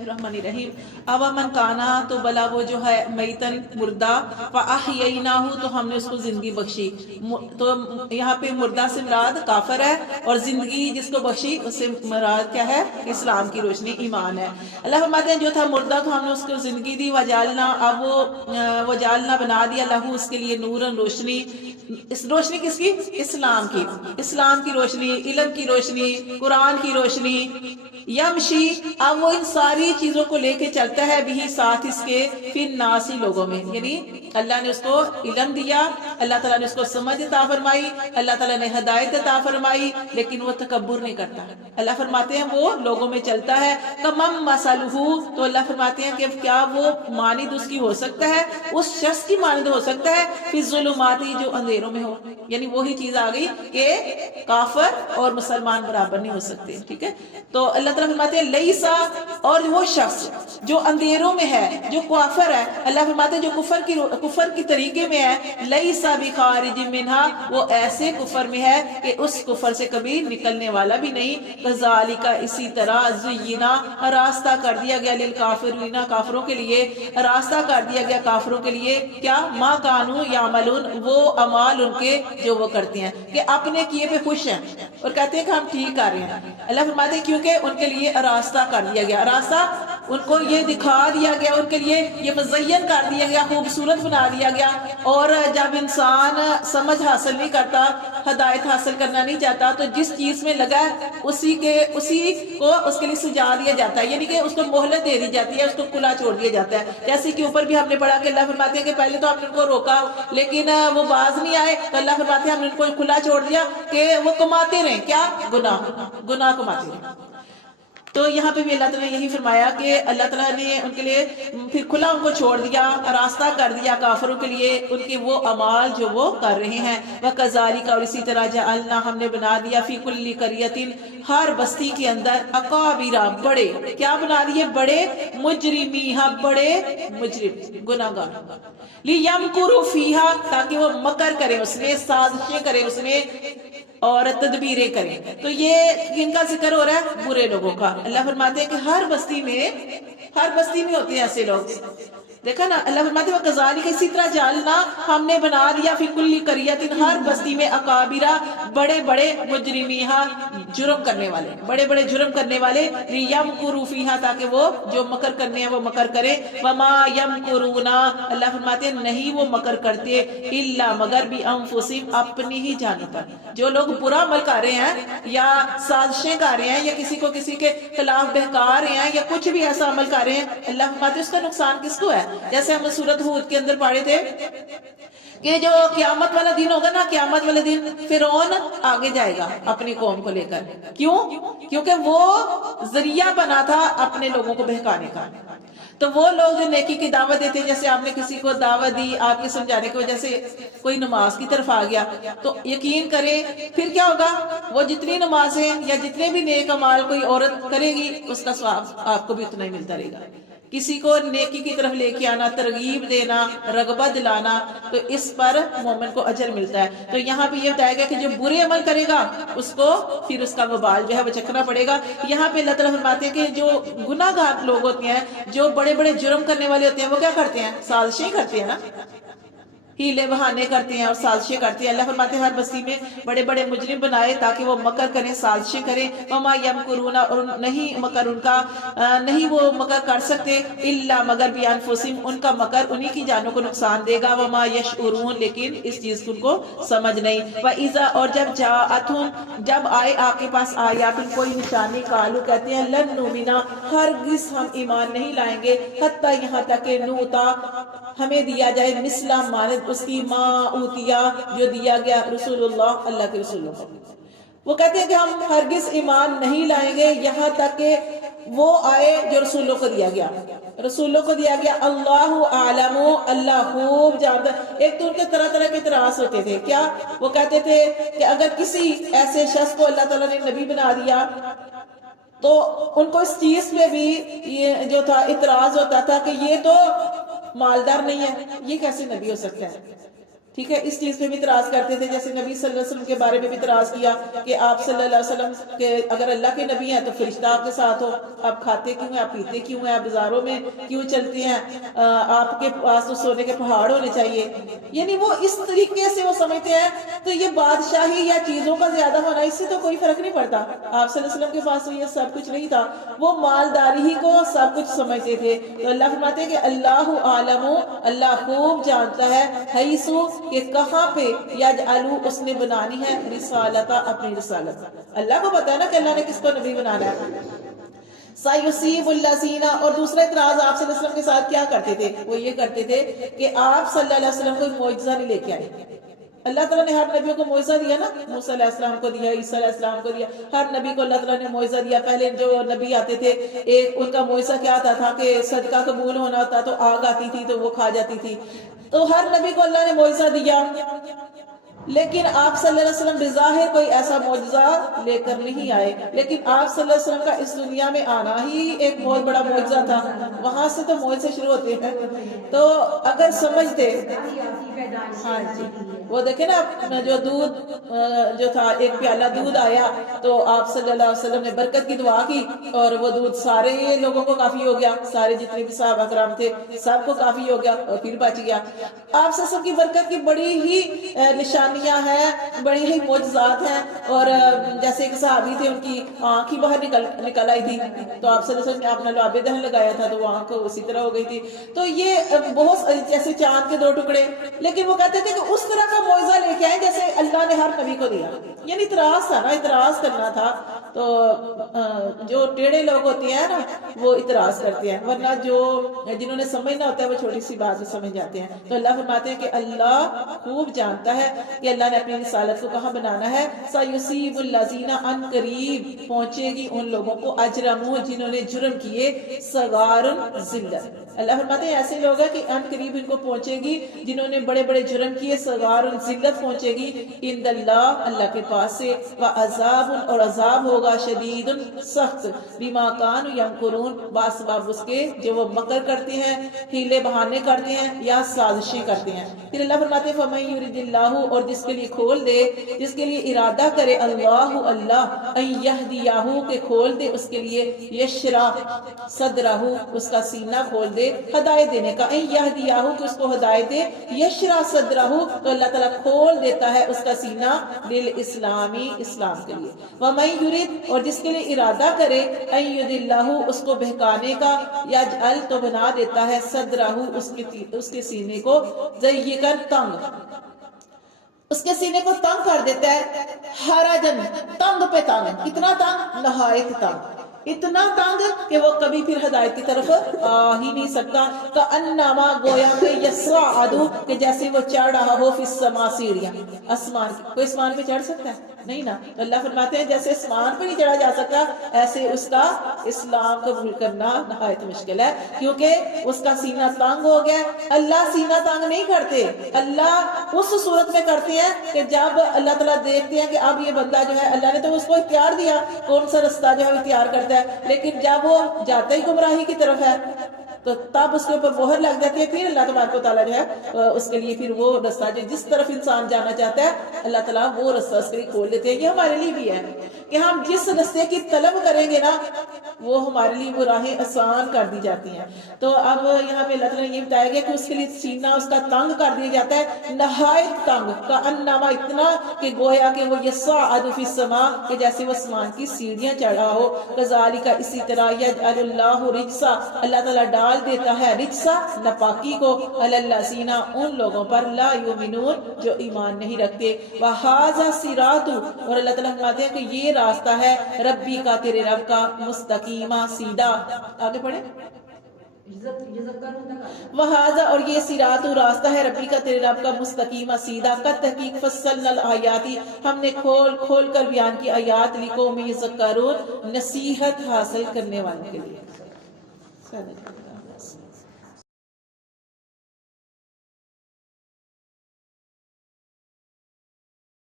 الرحمن الرحیم اوامن کانا تو بلا وہ جو ہے میتن مردہ فاحییناہ تو ہم نے اس کو زندگی بخشی. تو یہاں پہ مردہ سے مراد کافر ہے اور زندگی جس کو بخشی اس سے مراد کیا ہے؟ اسلام کی روشنی ایمان ہے. اللہ فرماتے ہیں جو تھا مردہ تو ہم نے اس کو زندگی دی. وجالنا اب وہ جالنا بنا دیا لہو اس کے لیے نورن روشنی. اس روشنی کس کی؟ اسلام کی. اسلام کی روشنی، علم کی روشنی، قرآن کی روشنی. یمشی اب وہ ان ساری چیزوں کو لے کے چلتا ہے بھی ساتھ اس کے فی الناس لوگوں میں. یعنی اللہ نے اس کو علم دیا، اللہ تعالیٰ نے اس کو سمجھ عطا فرمائی، اللہ تعالیٰ نے ہدایت عطا فرمائی، لیکن وہ تکبر نہیں کرتا. اللہ فرماتے ہیں وہ لوگوں میں چلتا ہے. کمم مثلہ تو اللہ فرماتے ہیں کہ کیا وہ مانند اس کی ہو سکتا ہے، اس شخص کی مانند ہو سکتا ہے فی الظلماتی جو اندھیروں میں ہو. یعنی وہی چیز آ گئی کہ کافر اور مسلمان برابر نہیں ہو سکتے. ٹھیک ہے، تو اللہ تعالیٰ فرماتے ہیں لیسا اور وہ شخص جو اندھیروں میں ہے، جو کافر ہے، اللہ فرماتے ہیں جو کفر کی طریقے میں ہے، لیسا بخارج منہا وہ ایسے کفر میں ہے کہ اس کفر سے کبھی نکلنے والا بھی نہیں. کذالک اسی طرح زینا راستہ کر دیا گیا للکافرین کافروں کے لیے، راستہ کر دیا گیا کافروں کے لیے کیا؟ ما کانوا یعملون وہ اعمال ان کے جو وہ کرتے ہیں کہ اپنے کیے پہ خوش ہیں اور کہتے ہیں کہ ہم ٹھیک کر رہے ہیں. اللہ فرماتے ہیں کیونکہ ان کے لیے راستہ کر دیا گیا، راستہ ان کو یہ دکھا دیا گیا، ان کے لیے یہ مزین کر دیا گیا، خوبصورت بنا دیا گیا. اور جب انسان سمجھ حاصل نہیں کرتا، ہدایت حاصل کرنا نہیں چاہتا، تو جس چیز میں لگا ہے اسی کو اس کے لیے سجا دیا جاتا ہے. یعنی کہ اس کو مہلت دے دی جاتی ہے، اس کو کھلا چھوڑ دیا جاتا ہے. جیسے کہ اوپر بھی ہم نے پڑھا کہ اللہ فرماتے ہیں کہ پہلے تو ہم نے ان کو روکا لیکن وہ باز نہیں آئے، تو اللہ فرماتے ہیں ہم نے ان کو کھلا چھوڑ دیا کہ وہ کماتے رہیں. کیا؟ گناہ کماتے رہیں. تو یہاں پہ بھی اللہ تعالیٰ نے یہی فرمایا کہ اللہ تعالیٰ نے ان کے لیے پھر کھلا ان کو چھوڑ دیا، راستہ کر دیا کافروں کے لیے ان کے وہ اعمال جو وہ کر رہے ہیں. وَكَذَلِكَ اور اسی طرح جعلنا ہم نے بنا دیا فی کل قریۃ ہر بستی کے اندر اکابر بڑے، کیا بنا دیے؟ بڑے مجرمیہا بڑے مجرم گناہگار. لیمکروا فیہا تاکہ وہ مکر کریں اس میں، سازشیں کریں اس میں اور تدبیریں کریں. تو یہ کن کا ذکر ہو رہا ہے؟ برے لوگوں کا. اللہ فرماتے ہیں کہ ہر بستی میں ہوتے ہیں ایسے لوگ. دیکھا نا، اللہ فرماتے ہیں وَكَذَلِكَ اسی طرح جعلنا ہم نے بنا دیا فی کل قریۃ ہر بستی میں اکابرہ بڑے بڑے مجرمیہا جرم کرنے والے، بڑے بڑے جرم کرنے والے. لیمکروا فیہا تاکہ وہ جو مکر کرنے ہیں وہ مکر کرے. وما یمکرون اللہ فرماتے ہیں نہیں وہ مکر کرتے الا مگر بانفسہم اپنی ہی جانوں پر. جو لوگ برا عمل کر رہے ہیں یا سازشیں کر رہے ہیں یا کسی کو کسی کے خلاف بہکا رہے ہیں یا کچھ بھی ایسا عمل کر رہے ہیں، اللہ فرماتے ہیں اس کا نقصان کس کو ہے؟ جیسے ہم سورۃ ہود کے اندر پڑھے تھے کہ جو قیامت والا دن ہوگا نا، قیامت والے دن فرعون آگے جائے گا اپنی قوم کو لے کر. کیوں؟ کیونکہ وہ ذریعہ بنا تھا اپنے لوگوں کو بہکانے کا. تو وہ لوگ جو نیکی کی دعوت دیتے ہیں، جیسے آپ نے کسی کو دعوت دی آپ کے سمجھانے کی وجہ سے کوئی نماز کی طرف آ گیا، تو یقین کریں پھر کیا ہوگا؟ وہ جتنی نمازیں یا جتنے بھی نیک اعمال کوئی عورت کرے گی اس کا ثواب آپ کو بھی اتنا ہی ملتا رہے گا. کسی کو نیکی کی طرف لے کے آنا، ترغیب دینا، رغبت دلانا، تو اس پر مومن کو اجر ملتا ہے. تو یہاں پہ یہ بتایا گیا کہ جو برے عمل کرے گا اس کو پھر اس کا وبال جو ہے وہ چکھنا پڑے گا. یہاں پہ اللہ تعالیٰ فرماتے ہیں کہ جو گناہ گار لوگ ہوتے ہیں، جو بڑے بڑے جرم کرنے والے ہوتے ہیں، وہ کیا کرتے ہیں؟ سازشیں کرتے ہیں نا، ہیلے بہانے کرتے ہیں اور سازشیں کرتے ہیں. اللہ فرماتے ہیں ہر بستی میں بڑے بڑے مجرم بنائے تاکہ وہ مکر کریں، سازشیں کریں. وما یمکرون اور نہیں مکر ان کا نہیں وہ مکر کر سکتے الا مگر بانفسہم ان کا مکر انہی کی جانوں کو نقصان دے گا. وما یشعرون لیکن اس چیز کو ان کو سمجھ نہیں. واذا اور جب جاءتہم جب آئے آپ کے پاس آیات کوئی نشانی، قالوا کہتے ہیں لن نؤمنا ہرگز ہم ایمان نہیں لائیں گے، حتی یہاں تک کہ نوتا ہمیں دیا جائے مثل مانند اس کی ما اوتیا جو دیا گیا رسول اللہ کے رسولوں کو. وہ کہتے ہیں کہ ہم ہرگز ایمان نہیں لائیں گے یہاں تک کہ وہ آئے جو رسولوں کو دیا گیا. رسولوں کو دیا گیا اللہ عالم اللہ خوب جانتا. ایک تو ان کے طرح طرح کے اعتراض ہوتے تھے. کیا؟ وہ کہتے تھے کہ اگر کسی ایسے شخص کو اللہ تعالیٰ نے نبی بنا دیا تو ان کو اس چیز میں بھی یہ جو تھا اعتراض ہوتا تھا کہ یہ تو مالدار نہیں ہے، یہ کیسے نبی ہو سکتا ہے؟ ٹھیک ہے، اس چیز پہ بھی اعتراض کرتے تھے. جیسے نبی صلی اللہ علیہ وسلم کے بارے میں بھی اعتراض کیا کہ آپ صلی اللہ علیہ وسلم کے اگر اللہ کے نبی ہیں تو فرشتہ آپ کے ساتھ ہو، آپ کھاتے کیوں ہیں، آپ پیتے کیوں ہیں، آپ بازاروں میں کیوں چلتے ہیں، آپ کے پاس تو سونے کے پہاڑ ہونے چاہیے. یعنی وہ اس طریقے سے وہ سمجھتے ہیں. تو یہ بادشاہی یا چیزوں کا زیادہ ہونا، اس سے تو کوئی فرق نہیں پڑتا. آپ صلی اللہ علیہ وسلم کے پاس تو یہ سب کچھ نہیں تھا، وہ مالداری ہی کو سب کچھ سمجھتے تھے. تو اللہ فرماتے ہیں کہ اللہ عالم، اللہ خوب جانتا ہے، حیثو کہ کہاں پہ، یجعلو اس نے بنانی ہے، رسالتا اپنی رسالت. اللہ کو پتا ہے نا کہ اللہ نے کس کو نبی بنانا ہے. سَيُصِيبُ الَّذِينَ، اور دوسرا اعتراض آپ صلی اللہ علیہ وسلم کے ساتھ کیا کرتے تھے، وہ یہ کرتے تھے کہ آپ صلی اللہ علیہ وسلم کوئی معجزہ نہیں لے کے آئے. اللہ تعالیٰ نے ہر نبیوں کو معجزہ دیا نا، موسیٰ علیہ السلام کو دیا، عیسیٰ علیہ السلام کو دیا، ہر نبی کو اللہ تعالیٰ نے معجزہ دیا. پہلے جو نبی آتے تھے ایک ان کا معجزہ کیا آتا تھا کہ صدقہ قبول ہونا ہوتا تو آگ آتی تھی تو وہ کھا جاتی تھی. تو ہر نبی کو اللہ نے معجزہ دیا، لیکن آپ صلی اللہ علیہ وسلم بظاہر کوئی ایسا معجزہ لے کر نہیں آئے. لیکن آپ صلی اللہ علیہ وسلم کا اس دنیا میں آنا ہی ایک بہت بڑا معجزہ تھا. وہاں سے تو معجزے شروع ہوتے ہیں. تو اگر سمجھتے، ہاں جی، وہ دیکھیں نا جو دودھ جو تھا، ایک پیالہ دودھ آیا تو آپ صلی اللہ علیہ وسلم نے برکت کی دعا کی اور وہ دودھ سارے لوگوں کو کافی ہو گیا، سارے جتنے بھی صحابہ کرام تھے سب کو کافی ہو گیا اور پھر بچ گیا. آپ صلی اللہ علیہ وسلم کی برکت کی بڑی ہی نشانیاں ہیں، بڑی ہی معجزات ہیں. اور جیسے ایک صحابی تھے، ان کی آنکھ ہی باہر نکل آئی تھی تو آپ صلی اللہ علیہ وسلم نے اپنا لعاب دہن لگایا تھا تو وہ آنکھ اسی طرح ہو گئی تھی. تو یہ بہت جیسے چاند کے دو ٹکڑے، لیکن وہ کہتے تھے کہ اس طرح کا معجزہ لے کے آئے جیسے اللہ نے ہر نبی کو دیا. یعنی اعتراض تھا نا، اعتراض کرنا تھا. تو جو ٹیڑے لوگ ہوتے ہیں نا وہ اعتراض کرتے ہیں، ورنہ جو جنہوں نے سمجھنا ہوتا ہے وہ چھوٹی سی بات کو سمجھ جاتے ہیں. تو اللہ فرماتے ہیں کہ اللہ خوب جانتا ہے کہ اللہ نے اپنی رسالت کو کہاں بنانا ہے. سَيُصِيبُ الَّذِينَ، ان قریب پہنچے گی ان لوگوں کو، اجرموا جنہوں نے جرم کیے، صغار ذلت. اللہ فرماتے ہیں ایسے لوگ ہیں کہ ان قریب ان کو پہنچے گی جنہوں نے بڑے بڑے جرم کیے، صغار ذلت پہنچے گی عند اللہ، اللہ کے پاس سے، وعذاب، اور عذاب ہوگا، شدید سخت، بما كانوا يمكرون، باسباب اس کے جو وہ مکر کرتے ہیں، ہیلے بہانے کرتے ہیں یا سازشیں کرتے ہیں. پھر اللہ فرماتے ہیں فَمَن يُرِدِ اللَّهُ، اور جس کے لیے کھول دے، جس کے لیے ارادہ کرے اللہ، اللہ ان يهديه، کہ کھول دے اس کے لیے، یشرح صدرہ، اس کا سینہ کھول دے، ہدایت دینے کا، ان يهديه، کہ اس کو ہدایت دے، یشرح صدرہ، تو اللہ تعالیٰ کھول دیتا ہے اس کا سینہ للاسلامی، اسلام کے لیے. وَمَن يُرِد، اور جس کے لیے ارادہ کرے، ان يُضِلَّهُ، اس کو بہکانے کا، یجعل، تو بنا دیتا ہے، صدرہ، اس کے سینے کو، ضیقاً، تنگ، اس کے سینے کو تنگ کر دیتا ہے، حرجن، تنگ پہ تنگ. کتنا تنگ؟ نہایت تنگ، اتنا تنگ کہ وہ کبھی پھر ہدایت کی طرف آ ہی نہیں سکتا. کأنما، گویا کہ یصعد، کہ جیسے وہ چڑھ رہا ہو، فی السماء، سیڑھیاں اسمان کی. کوئی اسمان پہ چڑھ سکتا ہے؟ نہیں نا. تو اللہ فرماتے ہیں جیسے اسمان پہ نہیں چڑھا جا سکتا، ایسے اس کا اسلام قبول کرنا نہایت مشکل ہے، کیونکہ اس کا سینہ تنگ ہو گیا. اللہ سینہ تنگ نہیں کرتے، اللہ اس صورت میں کرتے ہیں کہ جب اللہ تعالیٰ دیکھتے ہیں کہ اب یہ بندہ جو ہے، اللہ نے تو اس کو اختیار دیا کون سا رستہ جو ہے اختیار کرتا ہے، لیکن جب وہ جاتا ہی گمراہی کی طرف ہے تو تب اس کے اوپر مہر لگ جاتی ہے. پھر اللہ تبارک و تعالیٰ جو ہے اس کے لیے پھر وہ رستہ جو جس طرف انسان جانا چاہتا ہے اللہ تعالیٰ وہ رستہ اس کے لیے کھول دیتے ہیں. یہ ہمارے لیے بھی ہے کہ ہم جس رستے کی طلب کریں گے نا وہ ہمارے لیے وہ راہیں آسان کر دی جاتی ہیں. تو اب یہاں پہ اللہ تعالیٰ نے یہ بتایا گیا کہ اس کے لیے سینہ اس کا تنگ کر دیا جاتا ہے، نہایت تنگ، کأنما، اتنا کہ گویا کہ وہ یصعد فی السماء، کہ جیسے وہ آسمان کی سیڑھیاں چڑھا ہو. کذالک، اسی طرح، یجعل اللہ رجسا، اللہ تعالیٰ ڈال دیتا ہے، رجسا، ناپاکی کو، علی الذین، ان لوگوں پر، لا یؤمنون، جو ایمان نہیں رکھتے. وہذا صراط، اور اللہ تعالیٰ فرماتے ہیں کہ یہ راستہ ہے، ربی کا، تیرے رب کا، مستقیمہ، سیدھا. آگے پڑھیں. وہذا، اور یہ صراط، راستہ ہے، ربی کا، تیرے رب کا، مستقیمہ، سیدھا. قد تحقیق، فصلنا الآیات، ہم نے کھول کھول کر بیان کی آیات، لقوم یذکرون، نصیحت حاصل کرنے والوں کے لیے.